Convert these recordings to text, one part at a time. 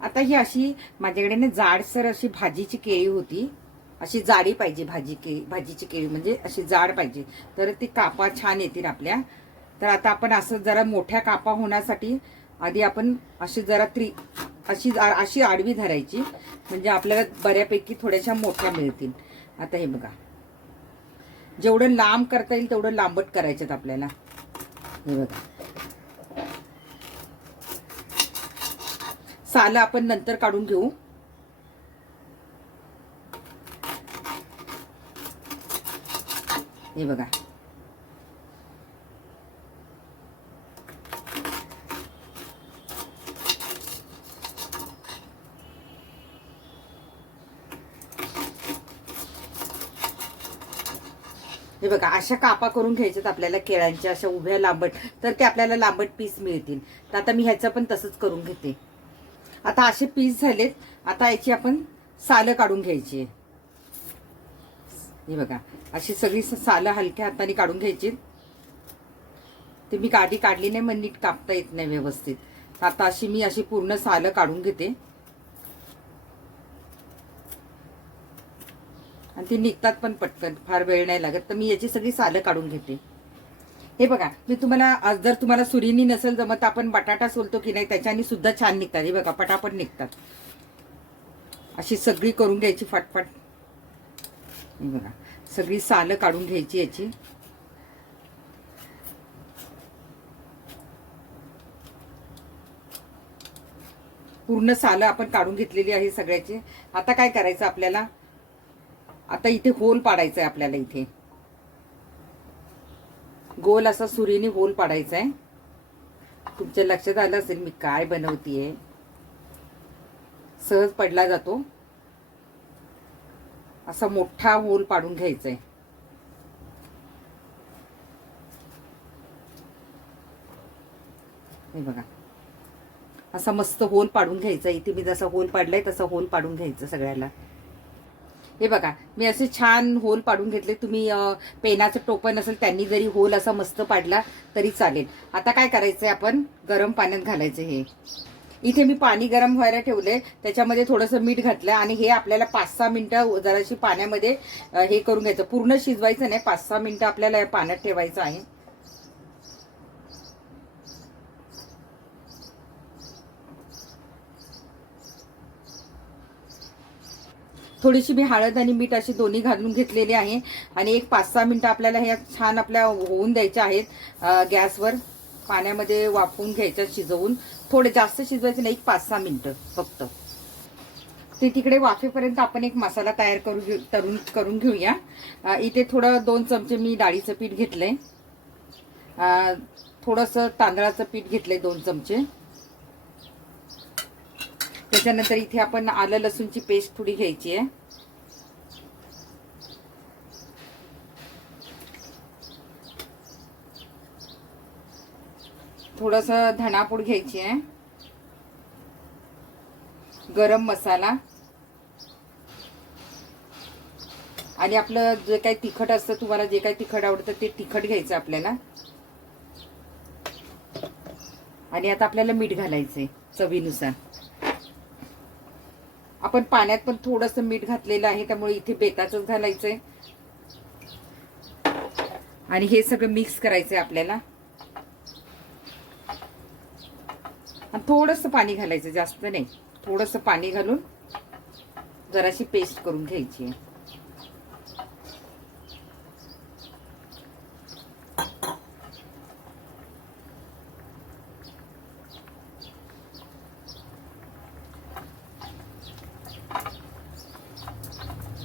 आता ही अशी माझ्याकडे ना जाडसर अशी भाजीची केळी होती. अशी जाडी पाहिजे भाजीची केळी, म्हणजे अशी जाड पाहिजे, तर ती कापा छान येतील आपल्या. तर आता आपण असं जरा मोठ्या कापा होण्यासाठी आधी आपण अशी जरा अशी आडवी धरायची, म्हणजे आपल्याला बऱ्यापैकी थोड्याशा मोठ्या मिळतील. आता हे बघा, जेवढं लांब करता येईल तेवढं लांबट करायच्यात आपल्याला. हे बघा, सालं आपण नंतर काढून घेऊ. हे बघा, हे बघा, अशा कापा करून घ्यायच्यात आपल्याला केळ्यांच्या, अशा उभ्या लांबट, तर ते आपल्याला लांबट पीस मिळतील. तर आता मी ह्याचं पण तसंच करून घेते. आता असे पीस झालेत. आता याची आपण सालं काढून घ्यायची. हे बघा, अशी सगळी सालं हलक्या हाताने काढून घ्यायची. ते मी आधी काढली नाही, मग नीट कापता येत नाही व्यवस्थित. आता अशी पूर्ण सालं काढून घेते, आणि ती निघतात पण पटकन, फार वेळ नाही लागत. तर मी याची सगळी सालं काढून घेते. हे बघा, मी तुम्हाला, जर तुम्हाला सुरीनी नसेल जमत, आपण बटाटा सोलतो की नाही त्याच्यानी सुद्धा छान निघतात. हे बघा, पटापट निघतात. अशी सगळी करून घ्यायची फटफट. हे बघा, सगळी सालं काढून घ्यायची याची. पूर्ण सालं आपण काढून घेतलेली आहे सगळ्याची. आता काय करायचं आपल्याला, आता इथे होल पाडायचा आहे आपल्याला. इथे गोल असा सुरीने होल पाडायचा आहे. तुमच्या लक्षात आलं असेल मी काय बनवतीये. सहज पडला जातो. असा मोठा होल पाडून घ्यायचा आहे. हे बघा, असा मस्त होल पाडून घ्यायचा. इथे मी जसा होल पाडलाय तसा होल पाडून घ्यायचा सगळ्याला. हे बघा, मी असे छान होल पाडून घेतले. तुम्ही पेनाचं टोपण असेल त्यांनी जरी होल असा मस्त पाडला तरी चालेल. आता काय करायचंय, आपण गरम पाण्यात घालायचं. हे इथे मी पाणी गरम व्हायला ठेवलंय, त्याच्यामध्ये थोडंसं मीठ घातलं, आणि हे आपल्याला 5-6 मिनिटं जराशी पाण्यामध्ये हे करून घ्यायचं. पूर्ण शिजवायचं नाही, 5-6 मिनिटं आपल्याला पाण्यात ठेवायचं आहे. थोडीशी मी हळद आणि मीठ अशी दोन्ही घालून घेतलेली आहे, आणि एक 5-6 मिनिटं आपल्याला हे छान आपल्या होऊन द्यायच्या आहेत. गॅसवर पाण्यामध्ये वाफवून घ्यायच्या, शिजवून. थोडे जास्त शिजवायचं नाही, 5-6 मिनिटं फक्त. ते तिकडे वाफेपर्यंत आपण एक मसाला तयार करून घेऊया. इथे थोडं 2 चमचे मी डाळीचं पीठ घेतलंय. थोडंसं तांदळाचं पीठ घेतलंय 2 चमचे. त्याच्यानंतर इथे आपण आलं लसूणची पेस्ट थोडी घ्यायची आहे. थोडंसं धणापूड घ्यायची आहे. गरम मसाला, आणि आपलं जे काही तिखट असतं, तुम्हाला जे काही तिखट आवडतं ते तिखट घ्यायचं आपल्याला. आणि आता आपल्याला मीठ घालायचंय चवीनुसार. आपण पाण्यात पण थोडंसं मीठ घातलेलं आहे, त्यामुळे इथे बेताचंच घालायचंय. आणि हे सगळं मिक्स करायचंय आपल्याला. आणि थोडंसं पाणी घालायचं, जास्त नाही. थोडंसं पाणी घालून जराशी पेस्ट करून घ्यायची आहे.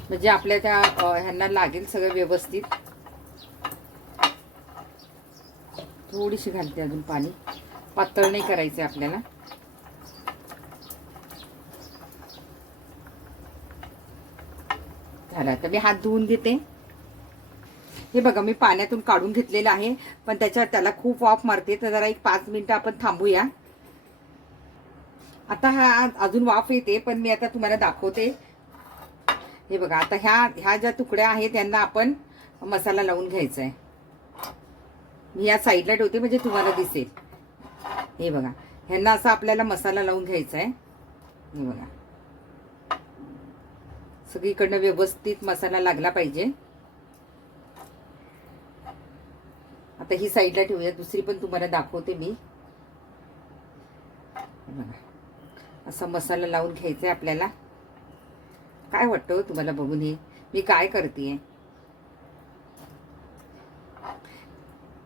म्हणजे आपल्या त्या ह्यांना लागेल सगळं व्यवस्थित. थोडीशी घालते अजून पाणी, पातळ नाही करायचं आपल्याला. झालं, तर मी हात धुवून घेते. हे बघा, मी पाण्यातून काढून घेतलेलं आहे, पण त्याला खूप वाफ मारते, तर जरा एक 5 मिनिटं आपण थांबूया. आता हा अजून वाफ येते, पण मी आता तुम्हाला दाखवते. हे बघा, आता ह्या ज्या तुकड्या आहेत त्यांना आपण मसाला लावून घ्यायचा आहे. मी या साईडला ठेवते म्हणजे तुम्हाला दिसेल. हे बघा, ह्यांना असा आपल्याला मसाला लावून घ्यायचा आहे. हे बघा, सगळीकडनं व्यवस्थित मसाला लागला पाहिजे. आता ही साईडला ठेवूया, दुसरी पण तुम्हाला दाखवते मी. बघा, असा मसाला लावून घ्यायचा आहे आपल्याला. काय वाटतं तुम्हाला बघून हे मी काय करते?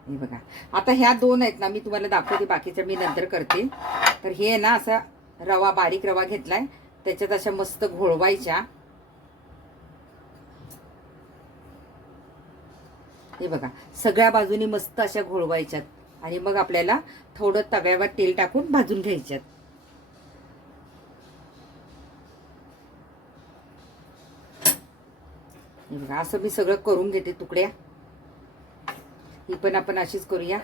हे बघा, आता ह्या दोन आहेत ना, मी तुम्हाला दाखवते, बाकीच्या मी नंतर करते. तर हे ना असा रवा, बारीक रवा घेतलाय, त्याच्यात अशा मस्त घोळवायच्या. हे बघा, सगळ्या बाजूनी मस्त अशा घोळवायच्यात आणि मग आपल्याला थोडं तव्यावर तेल टाकून भाजून घ्यायच्यात. हे बघा, असं मी सगळं करून घेते तुकड्या. ही पण आपण अशीच करूया.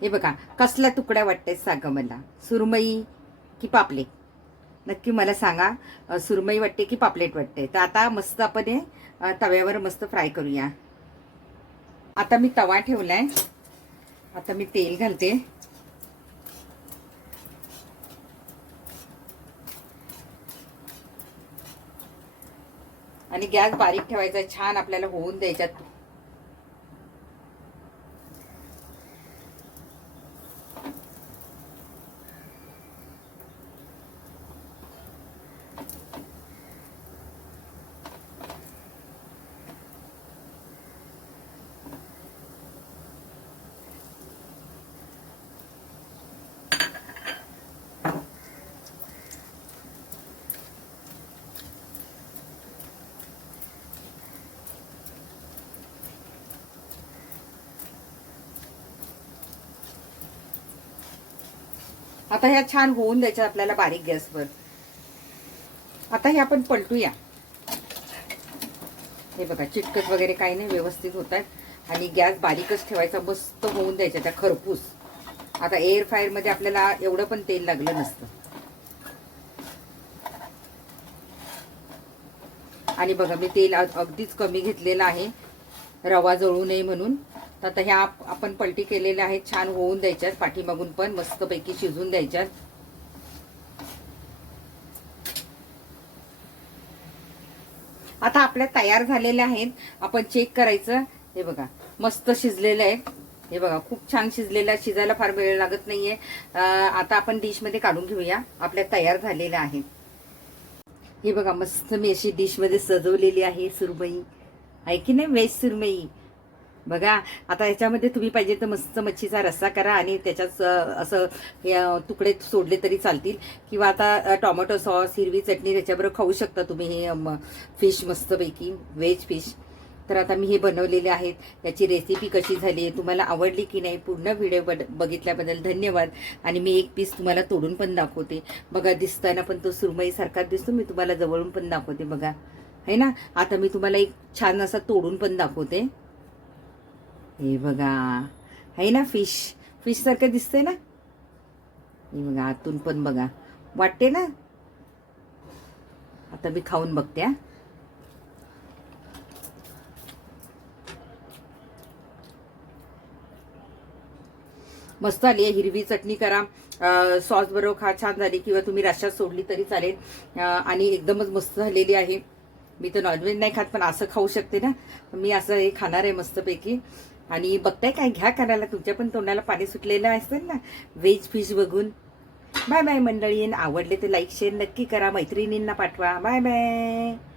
हे बघा, कसला तुकड्या वाटतंय सांगा मला, सुरमई की पापलेट? नक्की मला सांगा, सुरमई वाटते की पापलेट वाटते? तर आता मस्त आपण हे तव्यावर मस्त फ्राय करूया. आता मी तवा ठेवलाय, आता मी तेल घालते. आणि गॅस बारीक ठेवायचा, छान आपल्याला होऊन द्यायच्यात. आता ह्या छान होऊन द्यायच्या आपल्याला बारीक गॅसवर. आता हे आपण पलटूया. हे बघा, चिटकत वगैरे काही नाही, व्यवस्थित होत आहेत. आणि गॅस बारीकच ठेवायचा, मस्त होऊन द्यायच्या त्या खरपूस. आता एअर फ्रायर मध्ये आपल्याला एवढं पण तेल लागलं नसतं. आणि बघा, मी तेल अगदीच कमी घेतलेलं आहे, रवा जळू नये म्हणून. तर आता ह्या आपण पलटी केलेल्या आहेत, छान होऊन द्यायच्यात. पाठीमागून पण मस्तपैकी शिजून द्यायच्यात. आता आपल्या तयार झालेल्या आहेत, आपण चेक करायचं. हे बघा, मस्त शिजलेलं आहे. हे बघा, खूप छान शिजलेलं आहे, शिजायला फार वेळ लागत नाहीये. आता आपण डिश मध्ये काढून घेऊया. आपल्या तयार झालेल्या आहेत. हे बघा, मस्त मी अशी डिश मध्ये सजवलेली आहे सुरमई, आहे की नाही? व्हेज सुरमई. बघा, आता याच्यामध्ये तुम्ही पाहिजे तर मस्त मच्छीचा रस्सा करा आणि त्याच्यात असं तुकडे सोडले तरी चालतील. किंवा आता टोमॅटो सॉस, हिरवी चटणी त्याच्याबरोबर खाऊ शकता तुम्ही हे फिश मस्तपैकी, व्हेज फिश. तर आता मी हे बनवलेले आहेत. याची रेसिपी कशी झाली आहे, तुम्हाला आवडली की नाही, पूर्ण व्हिडिओ बघितल्याबद्दल धन्यवाद. आणि मी एक पीस तुम्हाला तोडून पण दाखवते. बघा, दिसताना पण तो सुरमईसारखा दिसतो. मी तुम्हाला जवळून पण दाखवते, बघा, है ना? आता मी तुम्हाला एक छान असा तोडून पण दाखवते. हे बघा, आहे ना, फिश फिश सारखं दिसतंय ना? हे बघा, आतून पण बघा, वाटते ना? आता मी खाऊन बघते. मस्त आली आहे. हिरवी चटणी करा, सॉस बरोबर खा, छान झाली. किंवा तुम्ही रश्श्यात सोडली तरी चालेल. आणि एकदमच मस्त झालेली आहे. मी तर नॉनव्हेज नाही खात, पण असं खाऊ शकते ना. मी असं हे खाणार आहे मस्तपैकी. आणि बघताय काय, घ्या करायला, तुमच्या पण तोंडाला पाणी सुटलेलं असेल ना व्हेज फिश बघून. बाय बाय मंडळी. आवडले तर लाईक शेअर नक्की करा, मैत्रिणींना पाठवा. Bye bye.